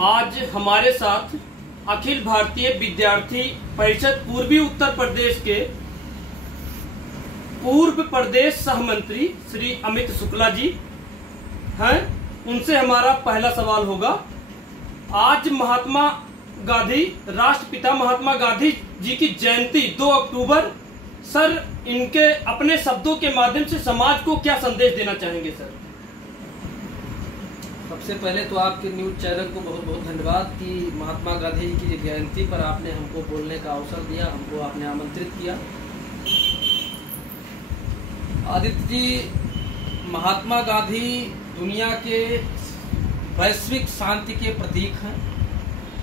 आज हमारे साथ अखिल भारतीय विद्यार्थी परिषद पूर्वी उत्तर प्रदेश के पूर्व प्रदेश सहमंत्री श्री अमित शुक्ला जी हैं। उनसे हमारा पहला सवाल होगा। आज महात्मा गांधी, राष्ट्रपिता महात्मा गांधी जी की जयंती 2 अक्टूबर। सर, इनके अपने शब्दों के माध्यम से समाज को क्या संदेश देना चाहेंगे सर? सबसे पहले तो आपके न्यूज़ चैनल को बहुत बहुत धन्यवाद कि महात्मा गांधी जी की जयंती पर आपने हमको बोलने का अवसर दिया, हमको आपने आमंत्रित किया। आदित्य जी, महात्मा गांधी दुनिया के वैश्विक शांति के प्रतीक हैं।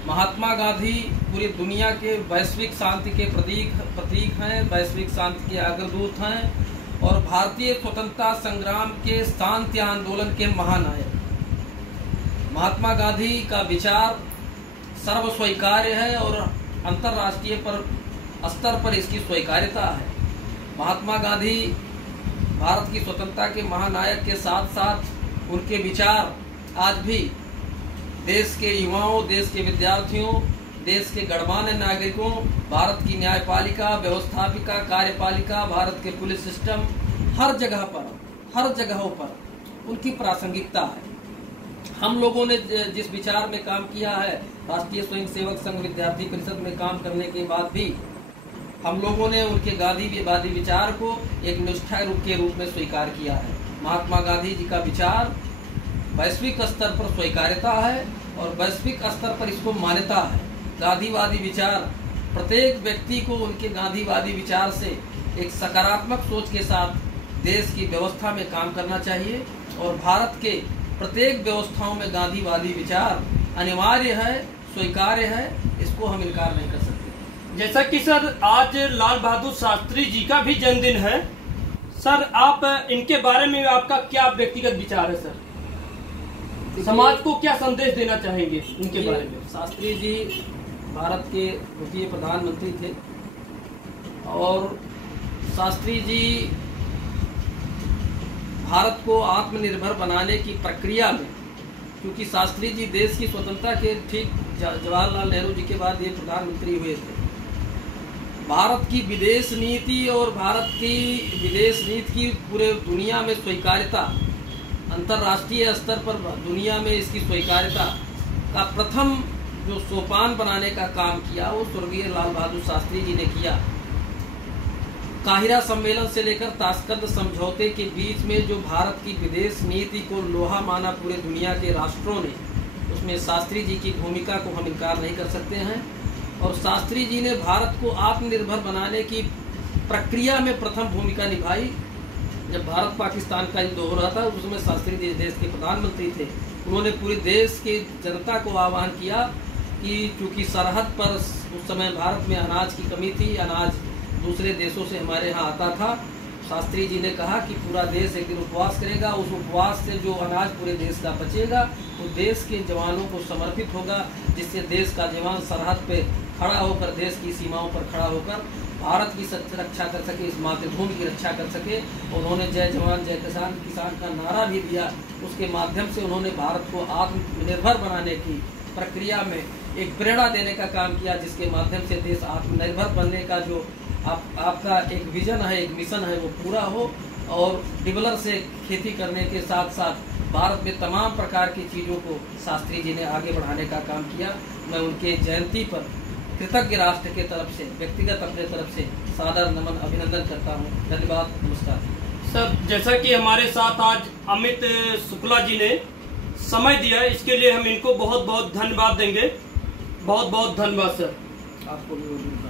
महात्मा गांधी पूरी दुनिया के वैश्विक शांति के प्रतीक हैं, वैश्विक शांति के अग्रदूत हैं और भारतीय स्वतंत्रता संग्राम के शांति आंदोलन के महानायक। महात्मा गांधी का विचार सर्व स्वीकार्य है और अंतर्राष्ट्रीय स्तर पर इसकी स्वीकार्यता है। महात्मा गांधी भारत की स्वतंत्रता के महानायक के साथ साथ उनके विचार आज भी देश के युवाओं, देश के विद्यार्थियों, देश के गणमान्य नागरिकों, भारत की न्यायपालिका, व्यवस्थापिका, कार्यपालिका, भारत के पुलिस सिस्टम, हर जगहों पर उनकी प्रासंगिकता है। हम लोगों ने जिस विचार में काम किया है, राष्ट्रीय स्वयंसेवक संघ विद्यार्थी परिषद में काम करने के बाद भी हम लोगों ने उनके गांधीवादी विचार को एक निष्ठा के रूप में स्वीकार किया है। महात्मा गांधी जी का विचार वैश्विक स्तर पर स्वीकार्यता है और वैश्विक स्तर पर इसको मान्यता है। गांधीवादी विचार, प्रत्येक व्यक्ति को उनके गांधीवादी विचार से एक सकारात्मक सोच के साथ देश की व्यवस्था में काम करना चाहिए और भारत के प्रत्येक व्यवस्थाओं में गांधीवादी विचार अनिवार्य है, स्वीकार्य है, इसको हम इनकार नहीं कर सकते। जैसा कि सर आज लाल बहादुर शास्त्री जी का भी जन्मदिन है, सर आप इनके बारे में आपका क्या व्यक्तिगत विचार है सर? समाज को क्या संदेश देना चाहेंगे इनके बारे में? शास्त्री जी भारत के द्वितीय प्रधानमंत्री थे और शास्त्री जी भारत को आत्मनिर्भर बनाने की प्रक्रिया में, क्योंकि शास्त्री जी देश की स्वतंत्रता के ठीक जवाहरलाल नेहरू जी के बाद ये प्रधानमंत्री हुए थे। भारत की विदेश नीति और भारत की विदेश नीति की पूरे दुनिया में स्वीकार्यता, अंतर्राष्ट्रीय स्तर पर दुनिया में इसकी स्वीकार्यता का प्रथम जो सोपान बनाने का काम किया वो स्वर्गीय लाल बहादुर शास्त्री जी ने किया। काहिरा सम्मेलन से लेकर ताशकंद समझौते के बीच में जो भारत की विदेश नीति को लोहा माना पूरे दुनिया के राष्ट्रों ने, उसमें शास्त्री जी की भूमिका को हम इनकार नहीं कर सकते हैं। और शास्त्री जी ने भारत को आत्मनिर्भर बनाने की प्रक्रिया में प्रथम भूमिका निभाई। जब भारत पाकिस्तान का युद्ध हो रहा था उसमें शास्त्री जी देश के प्रधानमंत्री थे। उन्होंने पूरे देश की जनता को आह्वान किया कि चूँकि सरहद पर उस समय भारत में अनाज की कमी थी, अनाज दूसरे देशों से हमारे यहाँ आता था। शास्त्री जी ने कहा कि पूरा देश एक दिन उपवास करेगा, उस उपवास से जो अनाज पूरे देश का बचेगा वो देश के जवानों को समर्पित होगा, जिससे देश का जवान सरहद पे खड़ा होकर, देश की सीमाओं पर खड़ा होकर भारत की रक्षा कर सके, इस मातृभूमि की रक्षा कर सके। उन्होंने जय जवान जय किसान का नारा भी दिया। उसके माध्यम से उन्होंने भारत को आत्मनिर्भर बनाने की प्रक्रिया में एक प्रेरणा देने का काम किया, जिसके माध्यम से देश आत्मनिर्भर बनने का जो आपका एक विजन है, एक मिशन है, वो पूरा हो और डिबलर से खेती करने के साथ साथ भारत में तमाम प्रकार की चीज़ों को शास्त्री जी ने आगे बढ़ाने का काम किया। मैं उनके जयंती पर कृतज्ञ राष्ट्र के तरफ से, व्यक्तिगत अपने तरफ से सादर नमन, अभिनंदन करता हूँ। धन्यवाद, नमस्कार। सर, जैसा कि हमारे साथ आज अमित शुक्ला जी ने समय दिया, इसके लिए हम इनको बहुत बहुत धन्यवाद देंगे। बहुत बहुत धन्यवाद सर। आपको भी।